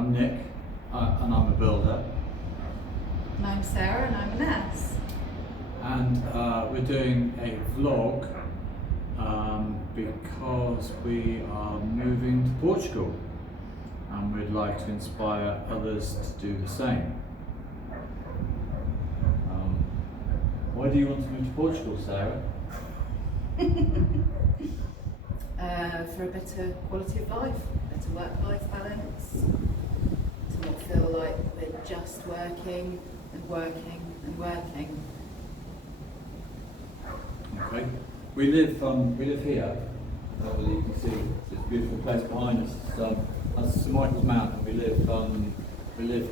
I'm Nick, and I'm a builder. And I'm Sarah, and I'm a nurse. And we're doing a vlog because we are moving to Portugal, and we'd like to inspire others to do the same. Why do you want to move to Portugal, Sarah? For a better quality of life, better work-life balance, to not feel like we're just working and working and working. Okay. We live here. You can see it's a beautiful place behind us. That's St Michael's Mount, and we live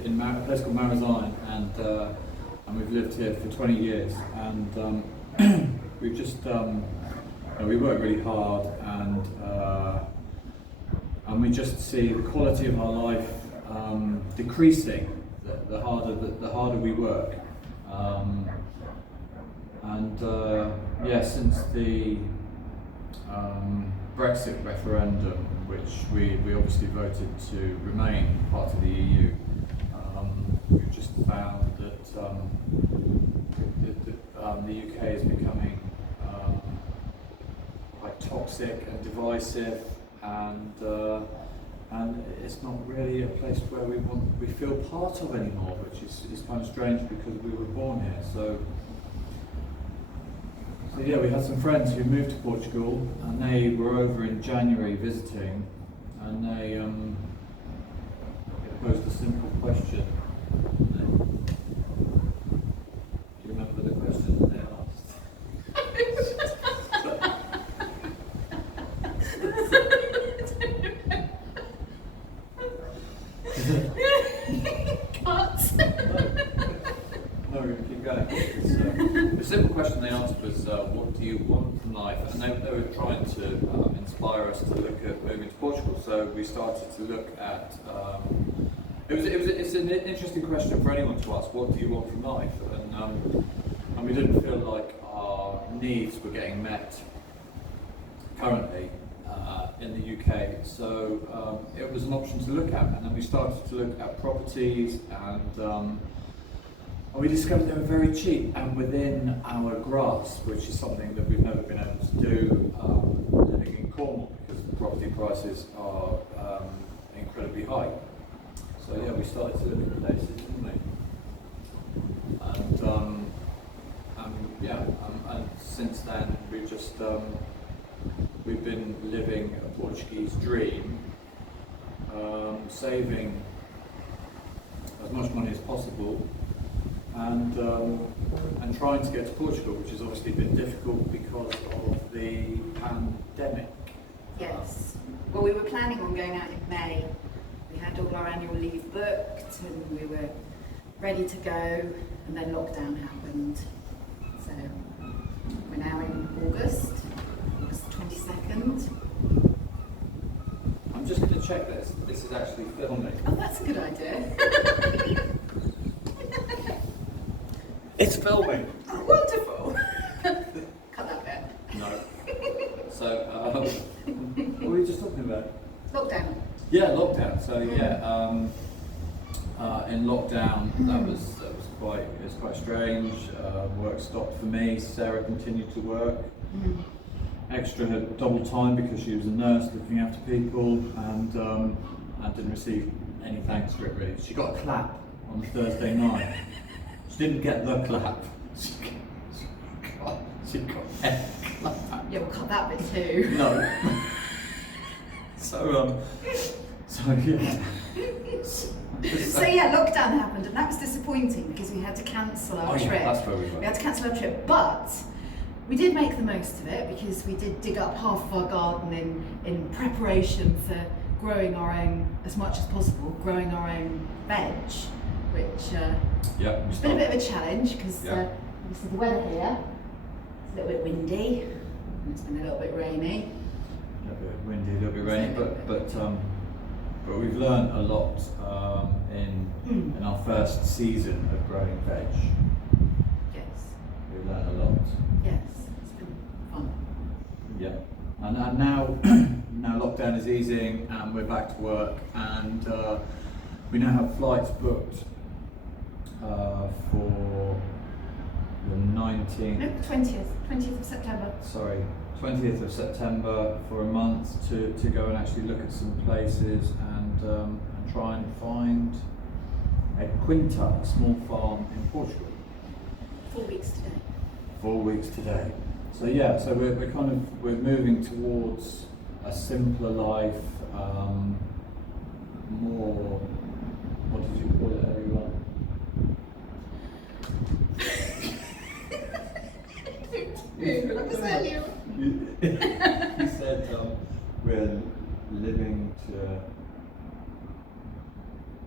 in a place called Marizine, and we've lived here for 20 years. And we've just we work really hard, and we just see the quality of our life decreasing the harder we work. Since the Brexit referendum, which we obviously voted to remain part of the EU, we've just found that the UK is becoming quite toxic and divisive, and it's not really a place where we feel part of anymore, which is kind of strange because we were born here. So yeah, we had some friends who moved to Portugal, and they were over in January visiting, and they posed a simple question. Do you remember the question that they asked? No, we're going to keep going. The simple question they asked was, what do you want from life? And they were trying to inspire us to look at moving to Portugal. So we started to look at, it's an interesting question for anyone to ask, what do you want from life? And we didn't feel like our needs were getting met currently in the UK. So it was an option to look at. And then we started to look at properties, and we discovered they were very cheap and within our grasp, which is something that we've never been able to do living in Cornwall, because the property prices are incredibly high. So yeah, we started to look at places, didn't we? And since then we've been living a Portuguese dream, saving as much money as possible, and trying to get to Portugal, which has obviously been difficult because of the pandemic. Yes. Well, we were planning on going out in May. We had all our annual leave booked, and we were ready to go, and then lockdown happened. So we're now in August 22nd. I'm just going to check this. This is actually filming. Oh, that's a good idea. It's filming. Oh, wonderful. Cut that bit. No. So, what were we just talking about? Lockdown. Yeah, lockdown. So yeah, in lockdown, that was quite strange. Work stopped for me. Sarah continued to work. Extra had double time because she was a nurse looking after people, and didn't receive any thanks for it really. She got a clap on Thursday night. She didn't get the clap. She got a clap. Yeah, we'll cut that bit too. No. So yeah. So yeah, lockdown happened, and that was disappointing because we had to cancel our trip. That's where we were. We had to cancel our trip, but we did make the most of it because we did dig up half of our garden in preparation for growing our own, as much as possible, growing our own veg, which has been a bit of a challenge because obviously the weather here is a little bit windy, and it's been a little bit rainy. A little bit windy, a little bit rainy, but we've learned a lot in our first season of growing veg. Yes. We've learned a lot. Yes, it's been fun. Yeah, and now lockdown is easing, and we're back to work, and We now have flights booked for the 19th. No, 20th of September. Sorry, 20th of September for a month to go and actually look at some places and try and find a quinta, a small farm in Portugal. 4 weeks today. 4 weeks today. So yeah, so we're moving towards a simpler life, more. What did you call it, everyone? You said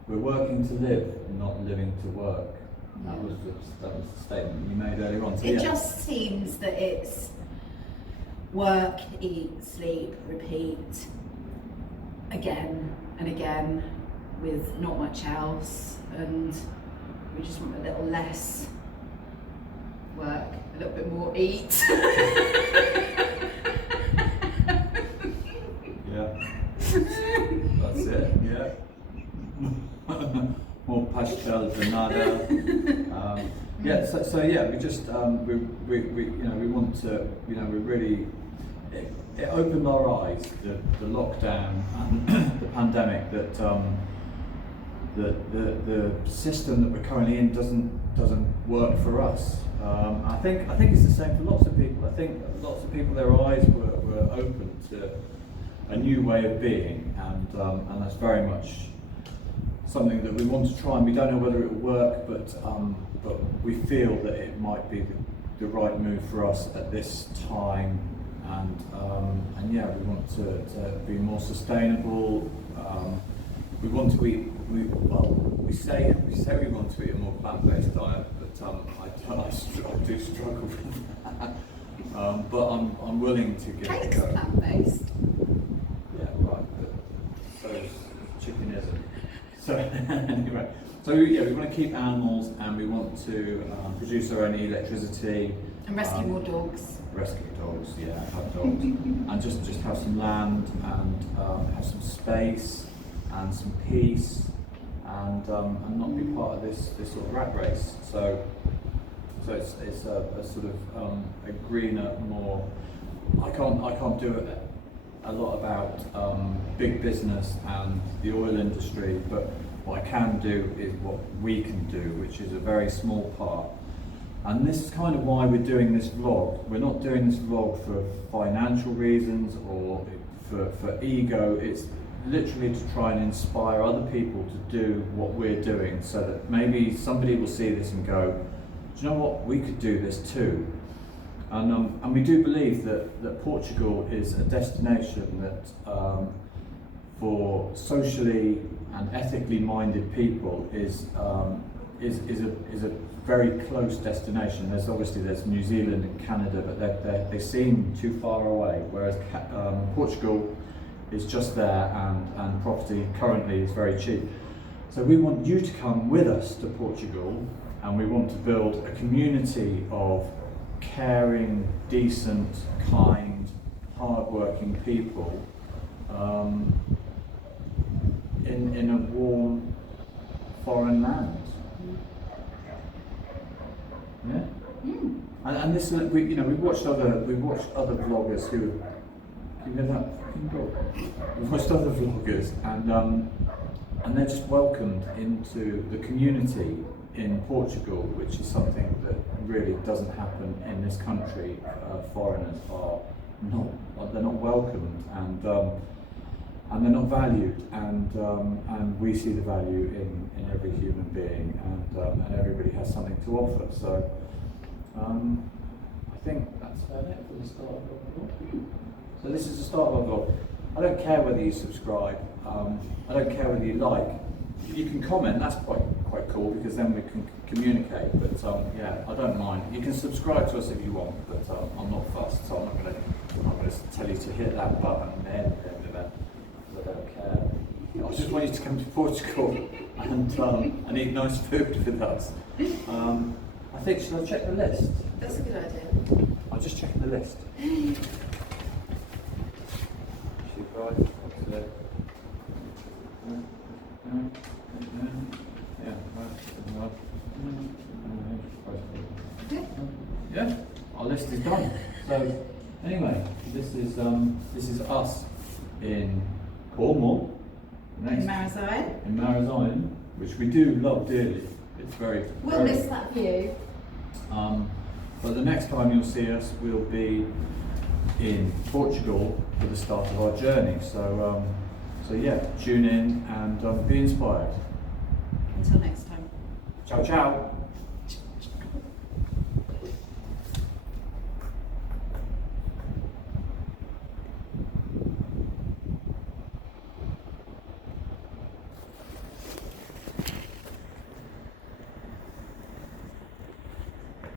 we're working to live, not living to work. That was the statement you made earlier on. So it just seems that it's work, eat, sleep, repeat, again and again, with not much else, and we just want a little less work, a little bit more eat. Yeah, that's it. Yeah. More pastel than nada. Yeah. So yeah, we just we want to we really it opened our eyes, the lockdown and the pandemic, that the system that we're currently in doesn't work for us. I think it's the same for lots of people. I think lots of people, their eyes were open to a new way of being, and that's very much something that we want to try, and we don't know whether it will work, but we feel that it might be the right move for us at this time, and yeah, we want to be more sustainable. We want to eat. We say we want to eat a more plant-based diet, but I do struggle with that. But I'm willing to give it a go. Plant-based. Yeah, right. But so is chicken isn't. So anyway, so yeah, we want to keep animals, and we want to produce our own electricity. And rescue more dogs. Rescue dogs, yeah, have dogs, and just have some land, and have some space, and some peace, and not be part of this sort of rat race. So it's a sort of a greener, more. I can't do it a lot about big business and the oil industry, but what I can do is what we can do, which is a very small part. And this is kind of why we're doing this vlog. We're not doing this vlog for financial reasons or for ego. It's literally to try and inspire other people to do what we're doing, so that maybe somebody will see this and go, do you know what, we could do this too. And we do believe that Portugal is a destination that for socially and ethically minded people is a very close destination. There's New Zealand and Canada, but they seem too far away, whereas Portugal is just there, and property currently is very cheap. So we want you to come with us to Portugal, and we want to build a community of caring, decent, kind, hard-working people in a warm foreign land. Yeah. Mm. And this, we've watched other vloggers who. Can you hear that fucking dog? We've watched other vloggers, and they're just welcomed into the community in Portugal, which is something that really doesn't happen in this country. Foreigners they're not welcomed, and they're not valued, and we see the value in every human being, and everybody has something to offer. So I think that's about it for the start of the vlog. So this is the start of our vlog. I don't care whether you subscribe. I don't care whether you like. You can comment. That's quite cool, because then we can communicate. But yeah, I don't mind. You can subscribe to us if you want, but I'm not fussed. So I'm not going to tell you to hit that button there. I don't care. I just want you to come to Portugal and eat nice food with us. I think, should I check the list? That's a good idea. I'll just check the list. Right. Yeah. Yeah, our list is done. So anyway, this is us in Cornwall. In Marazine. In Marazine, which we do love dearly. It's We'll very, miss that view. but the next time you'll see us, we'll be in Portugal for the start of our journey. So, so yeah, tune in and be inspired. Until next time. Ciao, ciao.